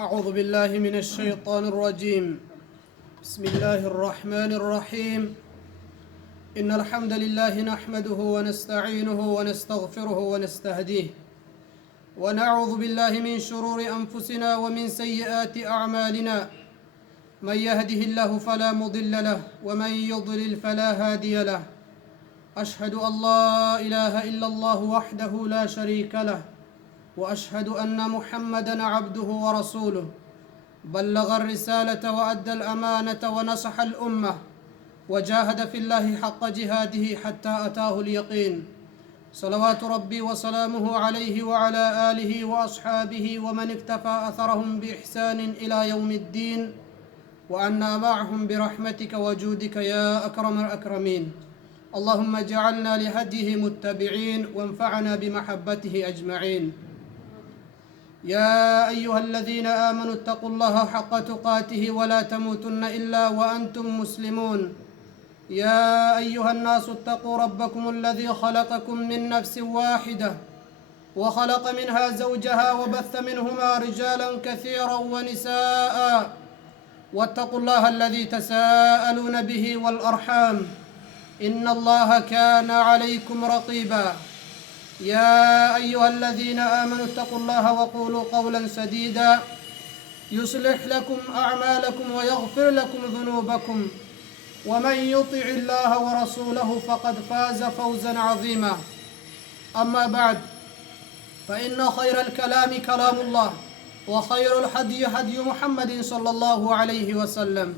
أعوذ بالله من الشيطان الرجيم. بسم الله الرحمن الرحيم. إن الحمد لله نحمده ونستعينه ونستغفره ونستهديه ونعوذ بالله من شرور أنفسنا ومن سيئات أعمالنا. من يهده الله فلا مضل له ومن يضلل فلا هادي له. أشهد أن لا إله إلا الله وحده لا شريك له، وأشهد أن محمدًا عبده ورسوله. بلغ الرسالة وأدى الأمانة ونصح الأمة وجاهد في الله حق جهاده حتى أتاه اليقين. صلوات ربي وسلامه عليه وعلى آله وأصحابه ومن اكتفى أثرهم بإحسان إلى يوم الدين، وأنا معهم برحمتك وجودك يا أكرم الأكرمين. اللهم اجعلنا لهديه متبعين وانفعنا بمحبته أجمعين. يا أيها الذين آمنوا اتقوا الله حق تقاته ولا تموتن إلا وأنتم مسلمون. يا أيها الناس اتقوا ربكم الذي خلقكم من نفس واحدة وخلق منها زوجها وبث منهما رجالا كثيرا ونساء، واتقوا الله الذي تساءلون به والأرحام، إن الله كان عليكم رقيبا. يا أيها الذين آمنوا اتقوا الله وقولوا قولا سديدا يصلح لكم أعمالكم ويغفر لكم ذنوبكم، ومن يطع الله ورسوله فقد فاز فوزا عظيما. أما بعد، فإن خير الكلام كلام الله، وخير الهدي هدي محمد صلى الله عليه وسلم،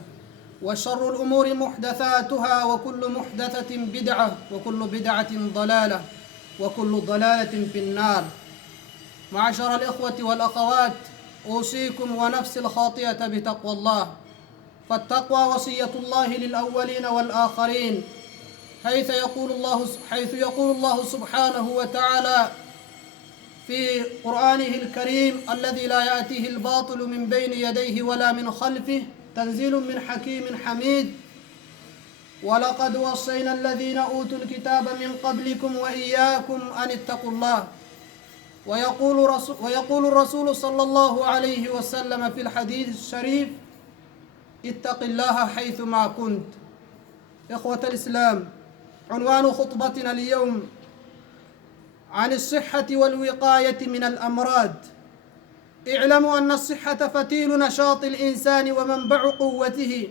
وشر الأمور محدثاتها، وكل محدثة بدعة، وكل بدعة ضلالة، وكل ضلالة في النار. معاشر الإخوة والأخوات، أوصيكم ونفسي الخاطئة بتقوى الله، فالتقوى وصية الله للأولين والآخرين، حيث يقول الله سبحانه وتعالى في قرآنه الكريم الذي لا يأتيه الباطل من بين يديه ولا من خلفه، تنزيل من حكيم حميد: ولقد وصينا الذين أوتوا الكتاب من قبلكم وإياكم أن اتقوا الله. ويقول الرسول صلى الله عليه وسلم في الحديث الشريف: اتق الله حيثما كنت. إخوة الإسلام، عنوان خطبتنا اليوم عن الصحة والوقاية من الأمراض. اعلموا أن الصحة فتيل نشاط الإنسان ومنبع قوته،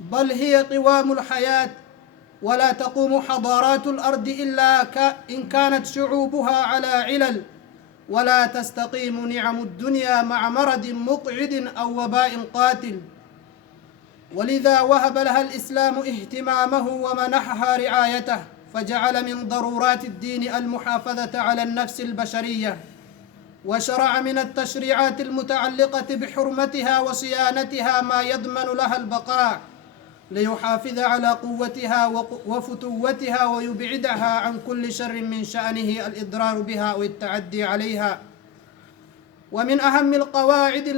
بل هي قوام الحياة، ولا تقوم حضارات الأرض إلا إن كانت شعوبها على علل، ولا تستقيم نعم الدنيا مع مرض مقعد أو وباء قاتل. ولذا وهب لها الإسلام اهتمامه ومنحها رعايته، فجعل من ضرورات الدين المحافظة على النفس البشرية، وشرع من التشريعات المتعلقة بحرمتها وصيانتها ما يضمن لها البقاء، ليحافظ على قوتها وفتوتها ويبعدها عن كل شر من شأنه الإضرار بها أو التعدي عليها. ومن أهم القواعد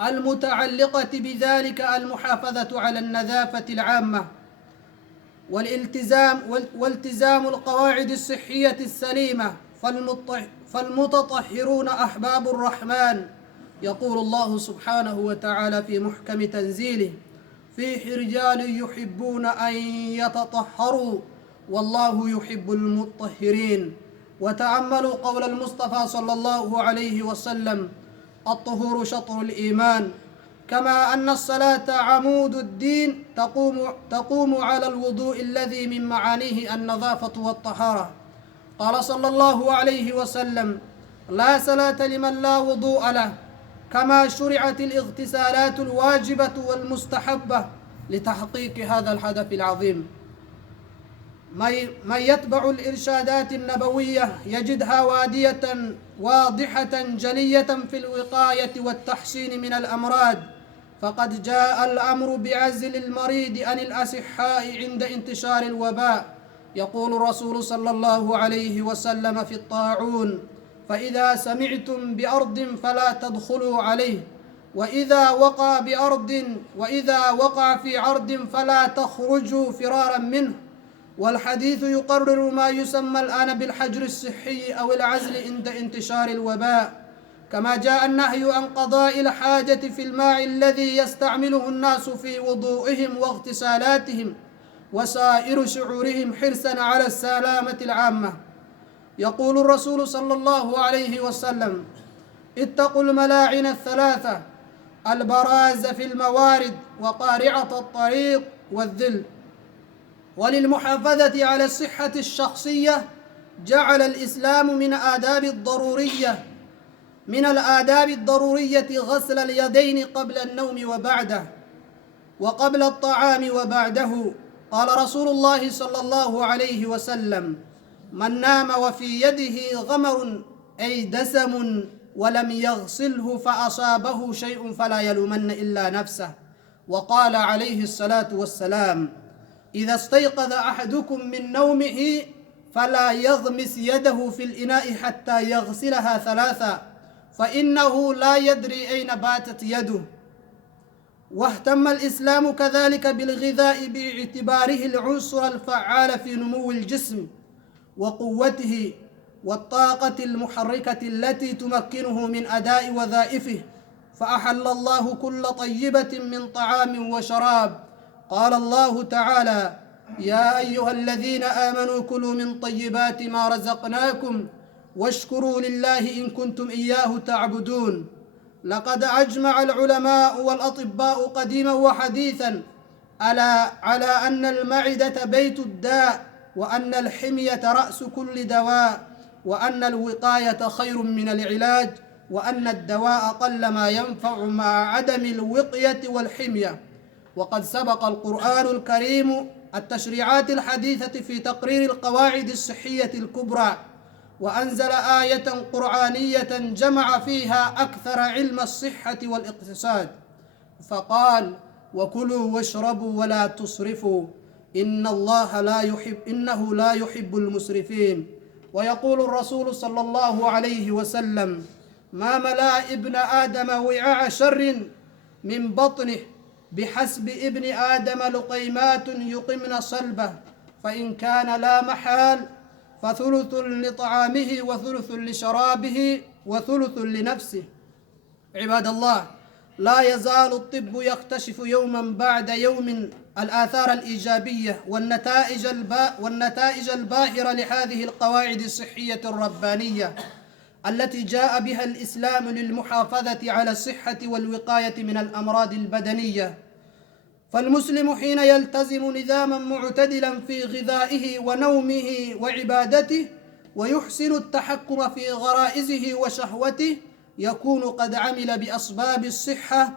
المتعلقة بذلك المحافظة على النظافة العامة والتزام القواعد الصحية السليمة، فالمتطهرون أحباب الرحمن. يقول الله سبحانه وتعالى في محكم تنزيله: فيه رجال يحبون أن يتطهروا والله يحب المطهرين. وتأملوا قول المصطفى صلى الله عليه وسلم: الطهور شطر الإيمان. كما أن الصلاة عمود الدين تقوم على الوضوء الذي من معانيه النظافة والطهارة. قال صلى الله عليه وسلم: لا صلاة لمن لا وضوء له. كما شرعت الاغتسالات الواجبة والمستحبة لتحقيق هذا الهدف العظيم. من يتبع الإرشادات النبوية يجدها واضحة جلية في الوقاية والتحسين من الأمراض، فقد جاء الأمر بعزل المريض عن الأصحاء عند انتشار الوباء. يقول الرسول صلى الله عليه وسلم في الطاعون: فإذا سمعتم بأرض فلا تدخلوا عليه، وإذا وقع في أرض فلا تخرجوا فرارا منه. والحديث يقرر ما يسمى الآن بالحجر الصحي أو العزل عند انتشار الوباء. كما جاء النهي عن قضاء الحاجة في الماء الذي يستعمله الناس في وضوئهم واغتسالاتهم وسائر شعورهم حرصا على السلامة العامة. يقول الرسول صلى الله عليه وسلم: اتقوا الملاعن الثلاثة: البراز في الموارد، وقارعة الطريق، والذل. وللمحافظة على الصحة الشخصية جعل الإسلام من الآداب الضرورية غسل اليدين قبل النوم وبعده، وقبل الطعام وبعده. قال رسول الله صلى الله عليه وسلم: من نام وفي يده غمر أي دسم ولم يغسله فأصابه شيء فلا يلومن إلا نفسه. وقال عليه الصلاة والسلام: إذا استيقظ أحدكم من نومه فلا يغمس يده في الإناء حتى يغسلها ثلاثا، فإنه لا يدري أين باتت يده. واهتم الإسلام كذلك بالغذاء باعتباره العنصر الفعال في نمو الجسم وقوته والطاقة المحركة التي تمكنه من أداء وظائفه، فأحل الله كل طيبة من طعام وشراب. قال الله تعالى: يا أيها الذين آمنوا كلوا من طيبات ما رزقناكم واشكروا لله إن كنتم إياه تعبدون. لقد أجمع العلماء والأطباء قديما وحديثا على أن المعدة بيت الداء، وأن الحمية رأس كل دواء، وأن الوقاية خير من العلاج، وأن الدواء قل ما ينفع مع عدم الوقية والحمية. وقد سبق القرآن الكريم التشريعات الحديثة في تقرير القواعد الصحية الكبرى، وأنزل آية قرآنية جمع فيها أكثر علم الصحة والاقتصاد، فقال: وكلوا واشربوا ولا تسرفوا إنه لا يحب المسرفين. ويقول الرسول صلى الله عليه وسلم: ما ملأ ابن آدم وعاء شر من بطنه، بحسب ابن آدم لقيمات يقمن صلبه، فإن كان لا محال فثلث لطعامه وثلث لشرابه وثلث لنفسه. عباد الله، لا يزال الطب يكتشف يوما بعد يوم الآثار الإيجابية والنتائج الباهرة لهذه القواعد الصحية الربانية التي جاء بها الإسلام للمحافظة على الصحة والوقاية من الأمراض البدنية. فالمسلم حين يلتزم نظاما معتدلا في غذائه ونومه وعبادته، ويحسن التحكم في غرائزه وشهوته، يكون قد عمل بأسباب الصحة.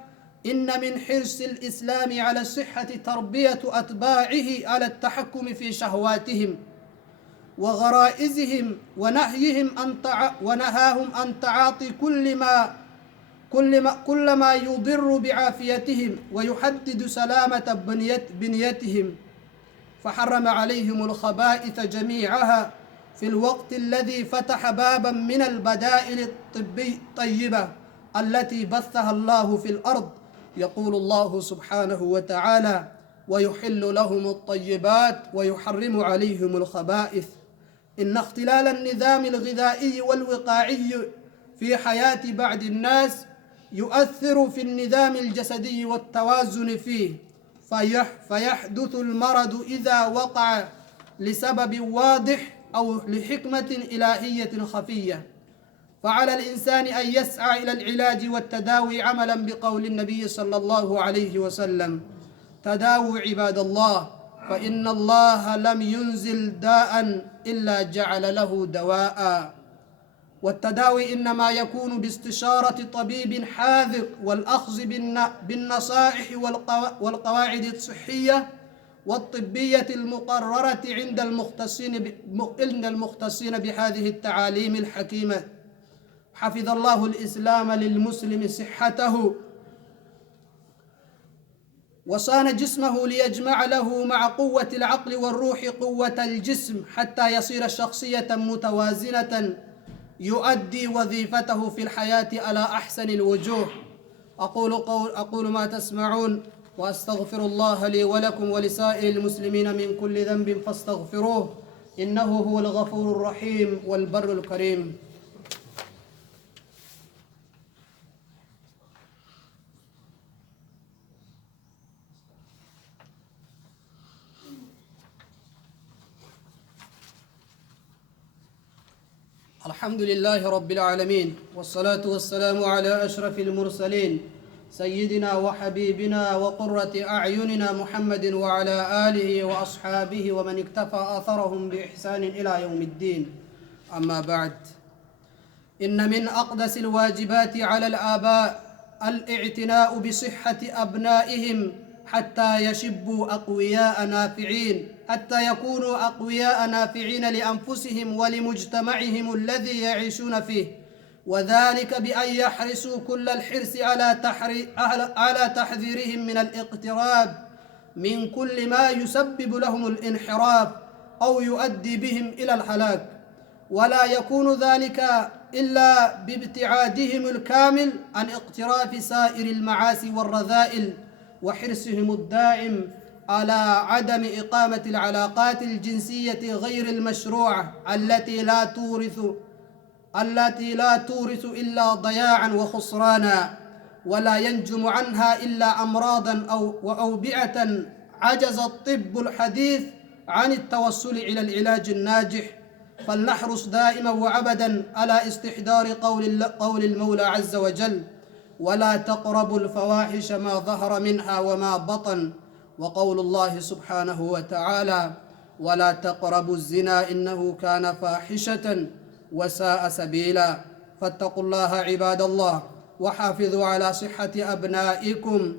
إن من حرص الإسلام على الصحة تربية أتباعه على التحكم في شهواتهم وغرائزهم، ونهاهم عن تعاطي كل ما يضر بعافيتهم ويحدد سلامة بنيتهم، فحرم عليهم الخبائث جميعها في الوقت الذي فتح بابا من البدائل الطيبة التي بثها الله في الأرض. يقول الله سبحانه وتعالى: ويحل لهم الطيبات ويحرم عليهم الخبائث. إن اختلال النظام الغذائي والوقائي في حياة بعض الناس يؤثر في النظام الجسدي والتوازن فيه، فيحدث المرض إذا وقع لسبب واضح أو لحكمة إلهية خفية. فعلى الإنسان أن يسعى إلى العلاج والتداوي عملا بقول النبي صلى الله عليه وسلم: تداووا عباد الله، فإن الله لم ينزل داء إلا جعل له دواء. والتداوي إنما يكون باستشارة طبيب حاذق والأخذ بالنصائح والقواعد الصحية والطبية المقررة عند المختصين بهذه التعاليم الحكيمة. حفظ الله الإسلام للمسلم صحته، وصان جسمه ليجمع له مع قوة العقل والروح قوة الجسم، حتى يصير شخصية متوازنة يؤدي وظيفته في الحياة على أحسن الوجوه. أقول ما تسمعون، وأستغفر الله لي ولكم ولسائر المسلمين من كل ذنب فاستغفروه، إنه هو الغفور الرحيم والبر الكريم. الحمد لله رب العالمين، والصلاة والسلام على أشرف المرسلين سيدنا وحبيبنا وقرة أعيننا محمد وعلى آله وأصحابه ومن اكتفى آثرهم بإحسان إلى يوم الدين. أما بعد، إن من أقدس الواجبات على الآباء الاعتناء بصحة أبنائهم حتى يشبوا أقوياء نافعين، حتى يكونوا أقوياء نافعين لأنفسهم ولمجتمعهم الذي يعيشون فيه، وذلك بأن يحرصوا كل الحرص على تحذيرهم من الاقتراب من كل ما يسبب لهم الانحراف أو يؤدي بهم إلى الهلاك، ولا يكون ذلك إلا بابتعادهم الكامل عن اقتراف سائر المعاصي والرذائل، وحرصهم الدائم على عدم إقامة العلاقات الجنسية غير المشروعة التي لا تورث إلا ضياعا وخسرانا، ولا ينجم عنها إلا أمراضا أو أوبئة عجز الطب الحديث عن التوصل إلى العلاج الناجح. فلنحرص دائما وأبدا على استحضار قول المولى عز وجل: ولا تقربوا الفواحش ما ظهر منها وما بطن، وقول الله سبحانه وتعالى: ولا تقربوا الزنا إنه كان فاحشة وساء سبيلا. فاتقوا الله عباد الله، وحافظوا على صحة أبنائكم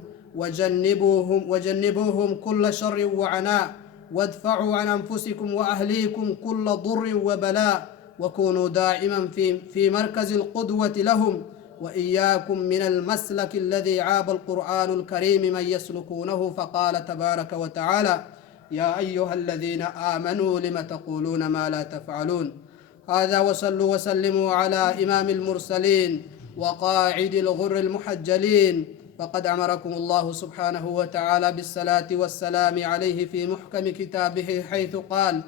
وجنبوهم كل شر وعناء، وادفعوا عن أنفسكم وأهليكم كل ضر وبلاء، وكونوا دائما في مركز القدوة لهم، وإياكم من المسلك الذي عاب القرآن الكريم من يسلكونه، فقال تبارك وتعالى: يا أيها الذين آمنوا لم تقولون ما لا تفعلون. هذا، وصلوا وسلموا على إمام المرسلين وقاعد الغر المحجلين، فقد أمركم الله سبحانه وتعالى بالصلاة والسلام عليه في محكم كتابه، حيث قال: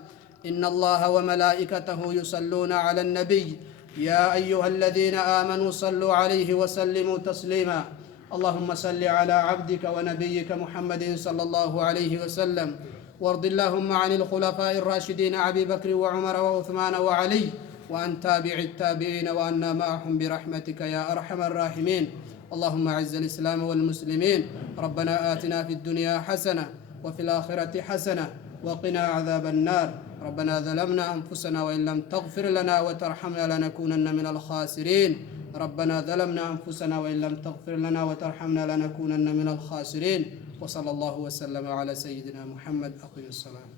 إن الله وملائكته يصلون على النبي يا أيها الذين آمنوا صلوا عليه وسلموا تسليما. اللهم صل على عبدك ونبيك محمد صلى الله عليه وسلم، وارض اللهم عن الخلفاء الراشدين أبي بكر وعمر وعثمان وعلي، وأن تابع التابعين وأنا معهم برحمتك يا أرحم الراحمين. اللهم أعز الإسلام والمسلمين. ربنا آتنا في الدنيا حسنة وفي الآخرة حسنة وقنا عذاب النار. ربنا ظلمنا أنفسنا وإن لم تغفر لنا وترحمنا لنكونن من الخاسرين. ربنا ظلمنا أنفسنا وإن لم تغفر لنا وترحمنا لنكونن من الخاسرين. وصلى الله وسلم على سيدنا محمد. أقم الصلاة.